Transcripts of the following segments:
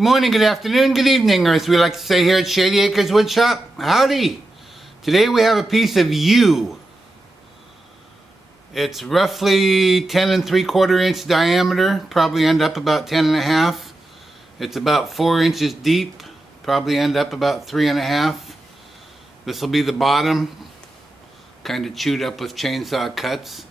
Good morning, good afternoon, good evening, or as we like to say here at Shady Acres Woodshop, howdy. Today we have a piece of yew. It's roughly 10 3/4 inch diameter, probably end up about 10 1/2. It's about 4 inches deep, probably end up about 3 1/2. This will be the bottom, kind of chewed up with chainsaw cuts.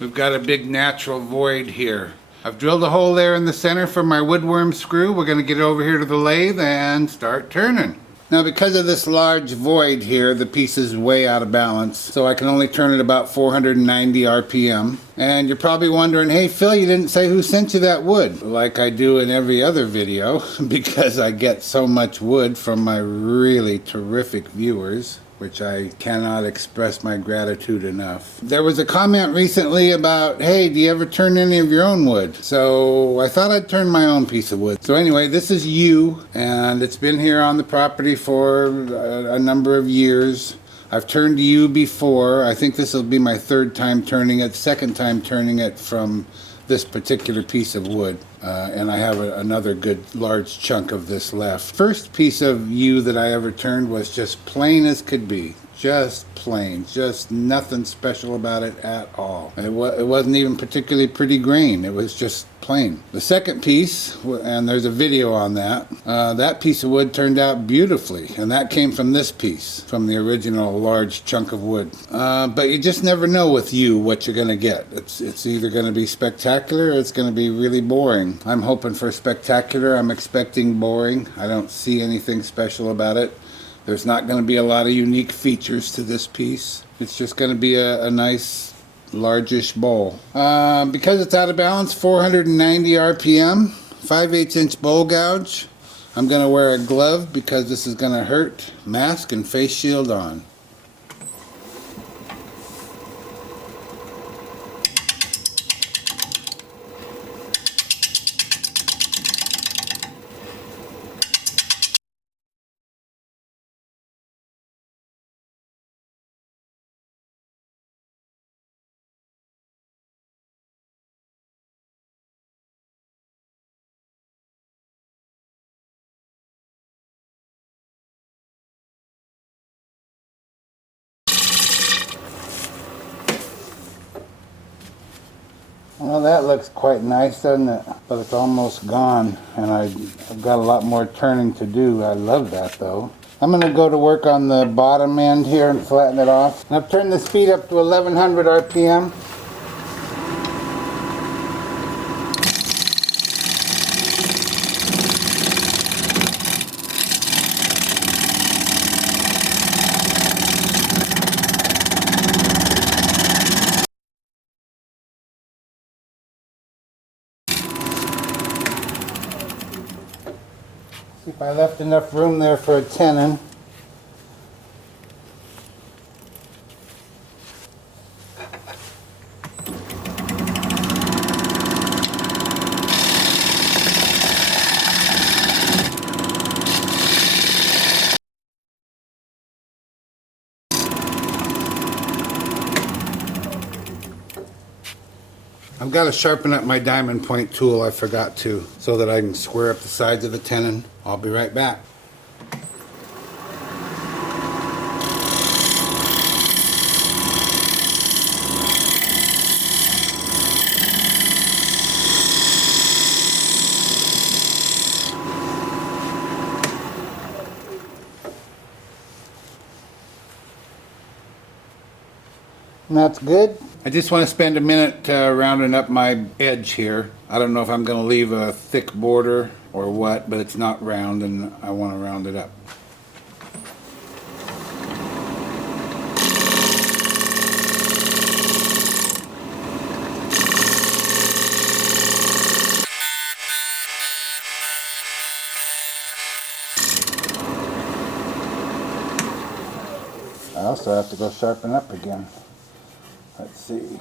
We've got a big natural void here. I've drilled a hole there in the center for my woodworm screw. We're going to get over here to the lathe and start turning. Now because of this large void here, the piece is way out of balance, so I can only turn it about 490 RPM. And you're probably wondering, hey Phil, you didn't say who sent you that wood, like I do in every other video, because I get so much wood from my really terrific viewers, which I cannot express my gratitude enough. There was a comment recently about, hey, do you ever turn any of your own wood? So I thought I'd turn my own piece of wood. So anyway, this is yew, and it's been here on the property for a number of years. I've turned yew before. I think this will be my third time turning it, second time turning it from this particular piece of wood. And I have another good large chunk of this left. First piece of yew that I ever turned was just plain as could be. Just plain. Just nothing special about it at all. It wasn't even particularly pretty grain. It was just plain. The second piece, and there's a video on that, that piece of wood turned out beautifully. And that came from this piece, from the original large chunk of wood. But you just never know with yew what you're going to get. It's either going to be spectacular or it's going to be really boring. I'm hoping for spectacular. I'm expecting boring. I don't see anything special about it. There's not going to be a lot of unique features to this piece. It's just going to be a nice largish bowl. Because it's out of balance, 490 RPM, 5/8 inch bowl gouge. I'm going to wear a glove because this is going to hurt. Mask and face shield on. Well, that looks quite nice, doesn't it? But it's almost gone, and I've got a lot more turning to do. I love that, though. I'm going to go to work on the bottom end here and flatten it off. And I've turned the speed up to 1100 RPM. See if I left enough room there for a tenon. I've got to sharpen up my diamond point tool, I forgot to, so that I can square up the sides of the tenon. I'll be right back. And that's good. I just want to spend a minute rounding up my edge here. I don't know if I'm going to leave a thick border or what, but it's not round and I want to round it up. I also have to go sharpen up again. Let's see.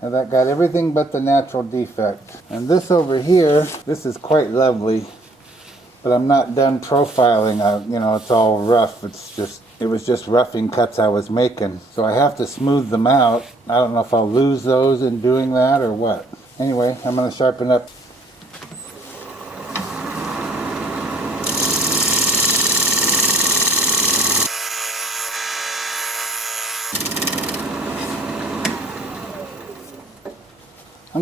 Now that got everything but the natural defect. And this over here, this is quite lovely, but I'm not done profiling. You know, it's all rough. It was just roughing cuts I was making. So I have to smooth them out. I don't know if I'll lose those in doing that or what. Anyway, I'm going to sharpen up.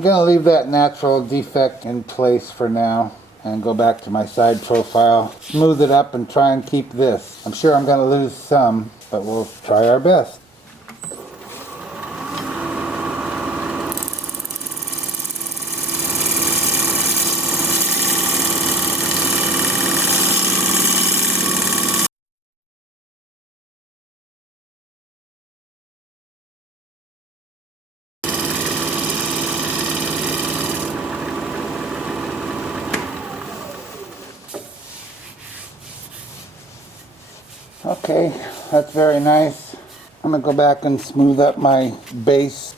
gonna leave that natural defect in place for now and go back to my side profile, smooth it up and try and keep this. I'm sure I'm gonna lose some, but we'll try our best. Okay, that's very nice. I'm going to go back and smooth up my base.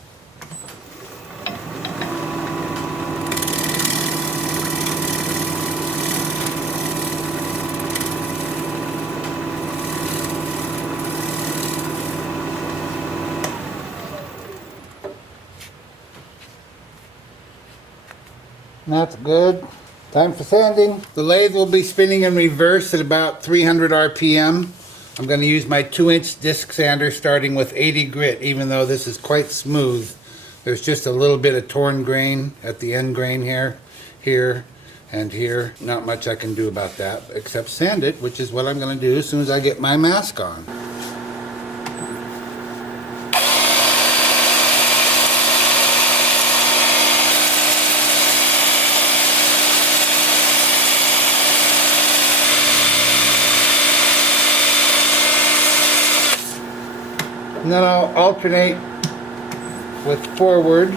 That's good. Time for sanding. The lathe will be spinning in reverse at about 300 RPM. I'm going to use my 2-inch disc sander starting with 80 grit, even though this is quite smooth. There's just a little bit of torn grain at the end grain here, and here. Not much I can do about that except sand it, which is what I'm going to do as soon as I get my mask on. And then I'll alternate with forward.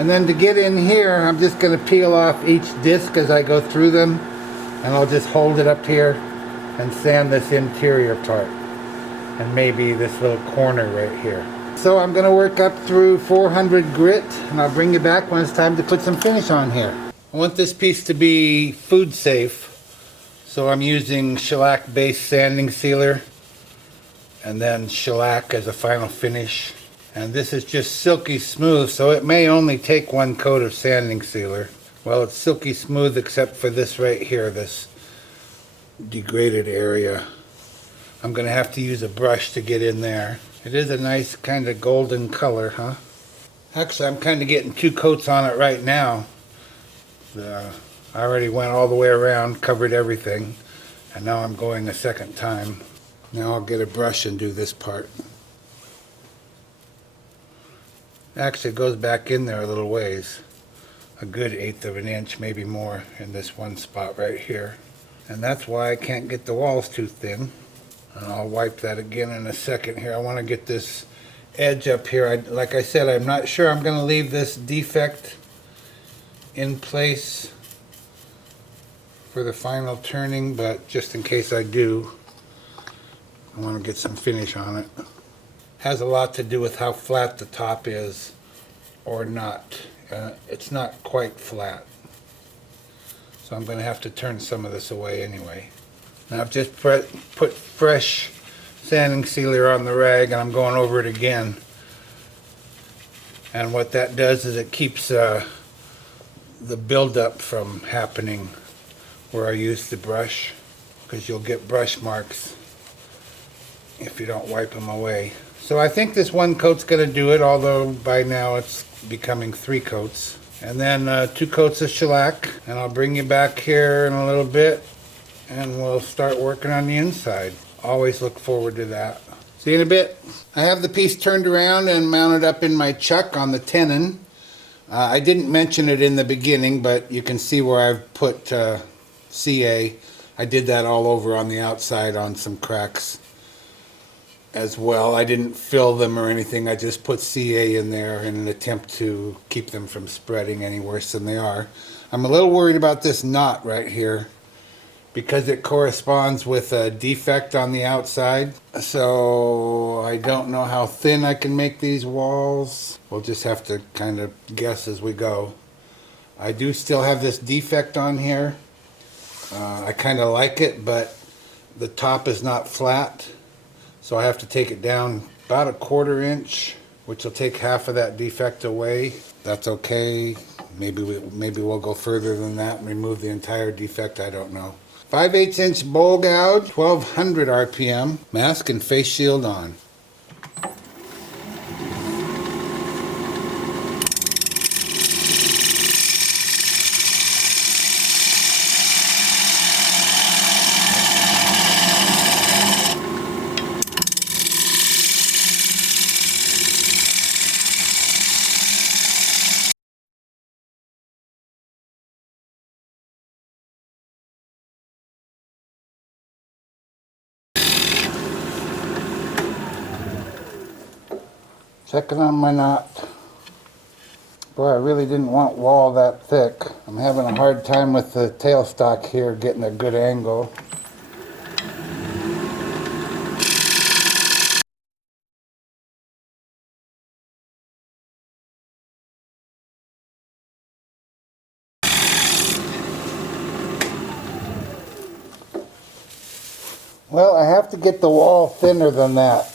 And then to get in here, I'm just going to peel off each disc as I go through them. And I'll just hold it up here and sand this interior part. And maybe this little corner right here. So I'm going to work up through 400 grit, and I'll bring you back when it's time to put some finish on here. I want this piece to be food safe, so I'm using shellac base sanding sealer, and then shellac as a final finish. And this is just silky smooth, so it may only take one coat of sanding sealer. Well, it's silky smooth except for this right here, this degraded area. I'm going to have to use a brush to get in there. It is a nice kind of golden color, huh? Actually, I'm kind of getting 2 coats on it right now. I already went all the way around, covered everything, and now I'm going a second time. Now I'll get a brush and do this part. Actually, it goes back in there a little ways. A good 1/8 of an inch, maybe more, in this one spot right here. And that's why I can't get the walls too thin. And I'll wipe that again in a second here. I want to get this edge up here. Like I said, I'm not sure I'm going to leave this defect in place for the final turning, but just in case I do, I want to get some finish on it. Has a lot to do with how flat the top is or not. It's not quite flat. So I'm going to have to turn some of this away anyway. Now I've just put fresh sanding sealer on the rag, and I'm going over it again. And what that does is it keeps the buildup from happening where I use the brush, because you'll get brush marks if you don't wipe them away. So I think this 1 coat's going to do it, although by now it's becoming 3 coats. And then 2 coats of shellac, and I'll bring you back here in a little bit, and we'll start working on the inside. Always look forward to that. See you in a bit. I have the piece turned around and mounted up in my chuck on the tenon. I didn't mention it in the beginning, but you can see where I've put CA. I did that all over on the outside on some cracks as well. I didn't fill them or anything. I just put CA in there in an attempt to keep them from spreading any worse than they are. I'm a little worried about this knot right here, because it corresponds with a defect on the outside. So I don't know how thin I can make these walls. We'll just have to kind of guess as we go. I do still have this defect on here. I kind of like it, but the top is not flat. So I have to take it down about 1/4 inch, which will take half of that defect away. That's okay. Maybe we'll go further than that and remove the entire defect. I don't know. 5/8 inch bowl gouge, 1200 RPM, mask and face shield on. Checking on my knot. Boy, I really didn't want wall that thick. I'm having a hard time with the tailstock here getting a good angle. Well, I have to get the wall thinner than that.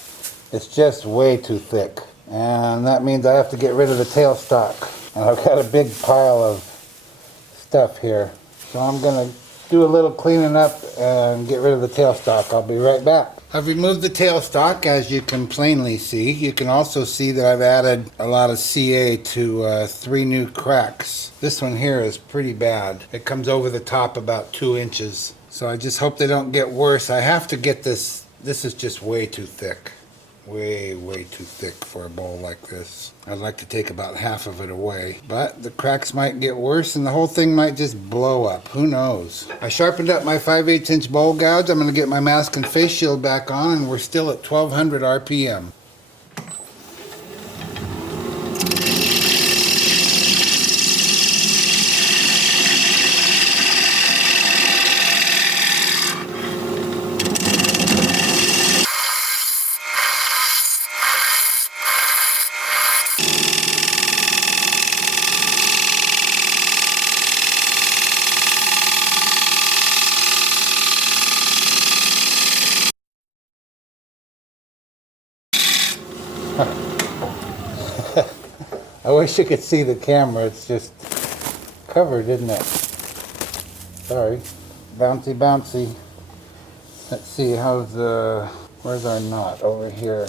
It's just way too thick. And that means I have to get rid of the tailstock. And I've got a big pile of stuff here. So I'm going to do a little cleaning up and get rid of the tailstock. I'll be right back. I've removed the tailstock, as you can plainly see. You can also see that I've added a lot of CA to 3 new cracks. This one here is pretty bad. It comes over the top about 2 inches. So I just hope they don't get worse. I have to get this. This is just way too thick. Way too thick for a bowl like this. I'd like to take about half of it away, but the cracks might get worse and the whole thing might just blow up. Who knows? I sharpened up my 5/8 inch bowl gouge. I'm going to get my mask and face shield back on, and we're still at 1200 RPM. I wish you could see the camera. It's just covered, isn't it? Sorry. Bouncy, bouncy. Let's see, where's our knot? Over here.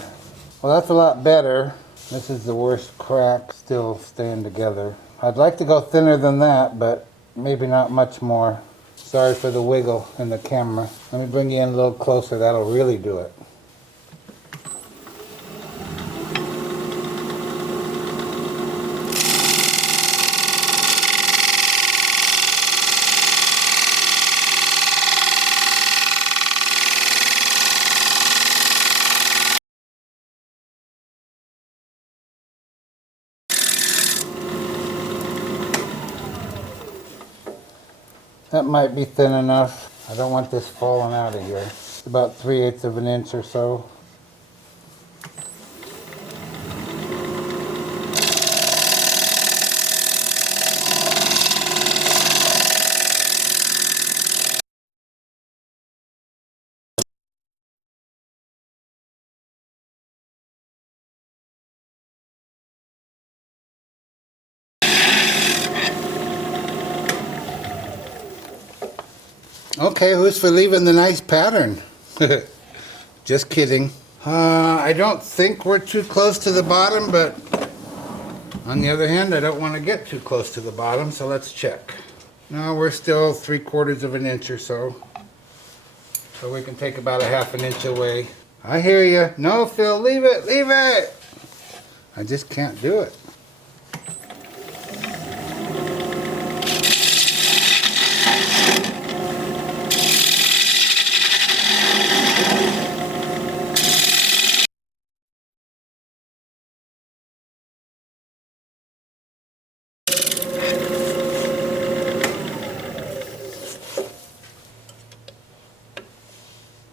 Well, that's a lot better. This is the worst crack, still staying together. I'd like to go thinner than that, but maybe not much more. Sorry for the wiggle in the camera. Let me bring you in a little closer. That'll really do it. That might be thin enough. I don't want this falling out of here. It's about 3/8 of an inch or so. Okay, who's for leaving the nice pattern? Just kidding. I don't think we're too close to the bottom, but on the other hand, I don't want to get too close to the bottom, so let's check. No, we're still 3/4 of an inch or so. So we can take about a half an inch away. I hear you. No, Phil, leave it, leave it. I just can't do it.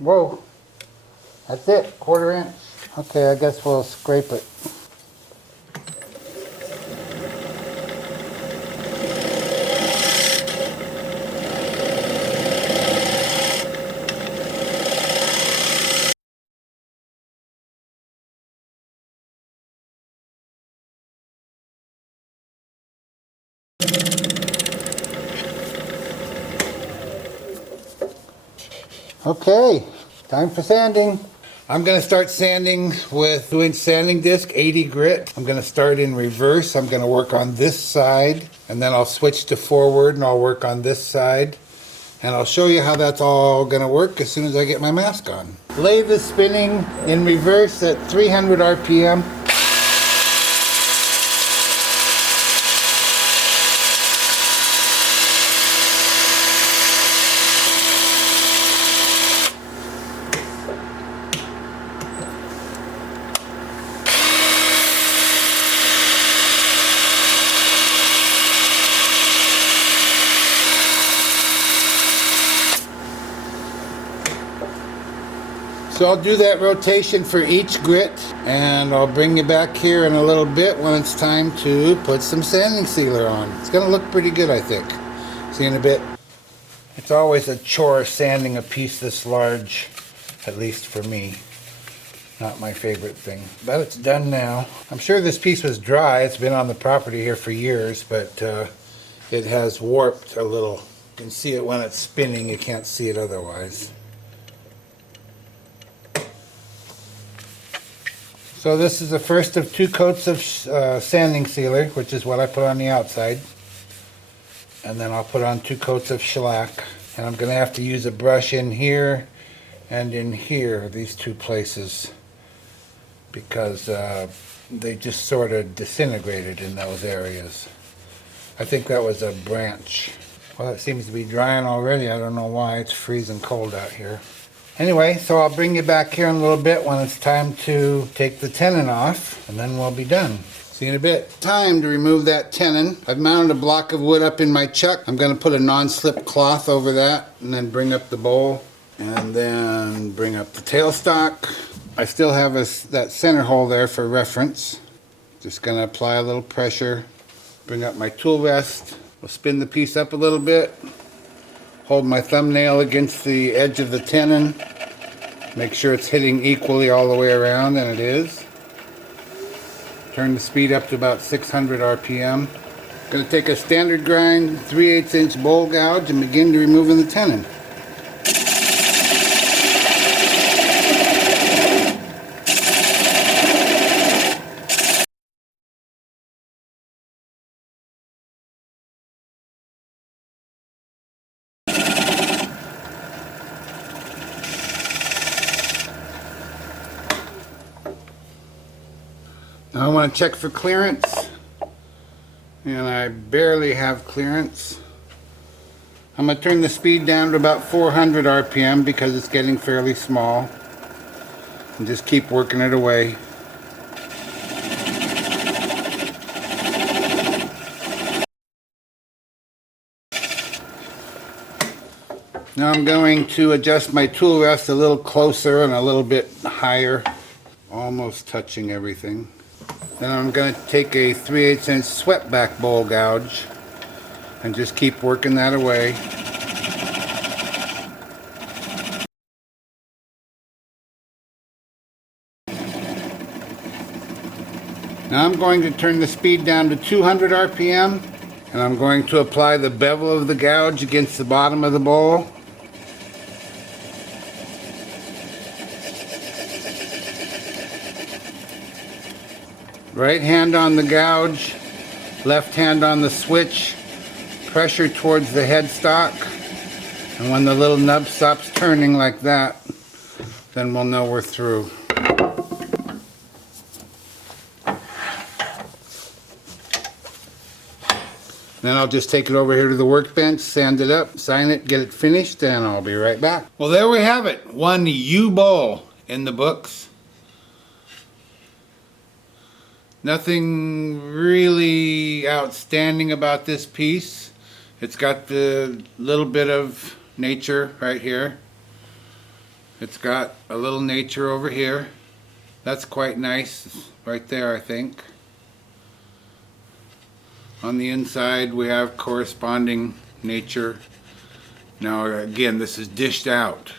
Whoa, that's it, 1/4 inch. Okay, I guess we'll scrape it. Okay, time for sanding. I'm going to start sanding with 2-inch sanding disc, 80 grit. I'm going to start in reverse. I'm going to work on this side, and then I'll switch to forward and I'll work on this side. And I'll show you how that's all going to work as soon as I get my mask on. Lathe is spinning in reverse at 300 RPM. So I'll do that rotation for each grit, and I'll bring you back here in a little bit when it's time to put some sanding sealer on. It's going to look pretty good, I think. See you in a bit. It's always a chore sanding a piece this large, at least for me. Not my favorite thing, but it's done now. I'm sure this piece was dry. It's been on the property here for years, but it has warped a little. You can see it when it's spinning. You can't see it otherwise. So this is the first of 2 coats of sanding sealer, which is what I put on the outside. And then I'll put on 2 coats of shellac. And I'm going to have to use a brush in here and in here, these 2 places, because they just sort of disintegrated in those areas. I think that was a branch. Well, it seems to be drying already. I don't know why. It's freezing cold out here. Anyway, so I'll bring you back here in a little bit when it's time to take the tenon off, and then we'll be done. See you in a bit. Time to remove that tenon. I've mounted a block of wood up in my chuck. I'm going to put a non-slip cloth over that, and then bring up the bowl, and then bring up the tailstock. I still have that center hole there for reference. Just going to apply a little pressure, bring up my tool rest. We'll spin the piece up a little bit. Hold my thumbnail against the edge of the tenon. Make sure it's hitting equally all the way around, and it is. Turn the speed up to about 600 RPM. Going to take a standard grind 3/8 inch bowl gouge and begin to removing the tenon. Now I want to check for clearance, and I barely have clearance. I'm going to turn the speed down to about 400 RPM because it's getting fairly small, and just keep working it away. Now I'm going to adjust my tool rest a little closer and a little bit higher, almost touching everything. Then I'm going to take a 3/8 inch swept back bowl gouge and just keep working that away. Now I'm going to turn the speed down to 200 RPM, and I'm going to apply the bevel of the gouge against the bottom of the bowl. Right hand on the gouge, left hand on the switch, pressure towards the headstock, and when the little nub stops turning like that, then we'll know we're through. Then I'll just take it over here to the workbench, sand it up, sign it, get it finished, and I'll be right back. Well, there we have it. 1 YEW bowl in the books. Nothing really outstanding about this piece. It's got the little bit of nature right here. It's got a little nature over here. That's quite nice right there, I think. On the inside we have corresponding nature. Now again, this is dished out.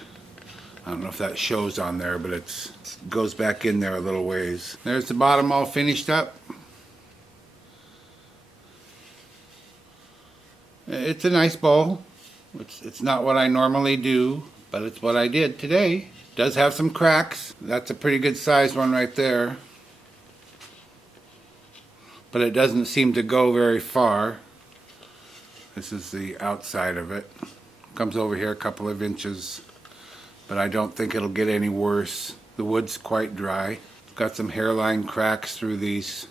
I don't know if that shows on there, but it goes back in there a little ways. There's the bottom all finished up. It's a nice bowl. It's not what I normally do, but it's what I did today. It does have some cracks. That's a pretty good sized one right there. But it doesn't seem to go very far. This is the outside of it. Comes over here a couple of inches, but I don't think it'll get any worse. The wood's quite dry. It's got some hairline cracks through these.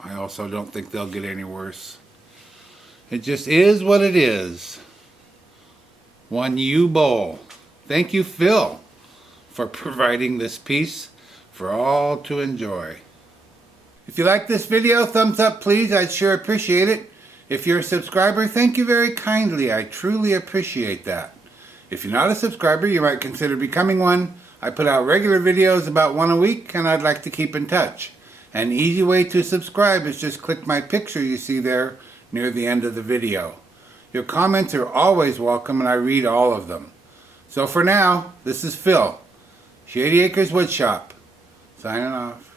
I also don't think they'll get any worse. It just is what it is. YEW bowl. Thank you, Phil, for providing this piece for all to enjoy. If you like this video, thumbs up please, I'd sure appreciate it. If you're a subscriber, thank you very kindly, I truly appreciate that. If you're not a subscriber, you might consider becoming one. I put out regular videos about one a week, and I'd like to keep in touch. An easy way to subscribe is just click my picture you see there near the end of the video. Your comments are always welcome, and I read all of them. So for now, this is Phil, Shady Acres Woodshop, signing off.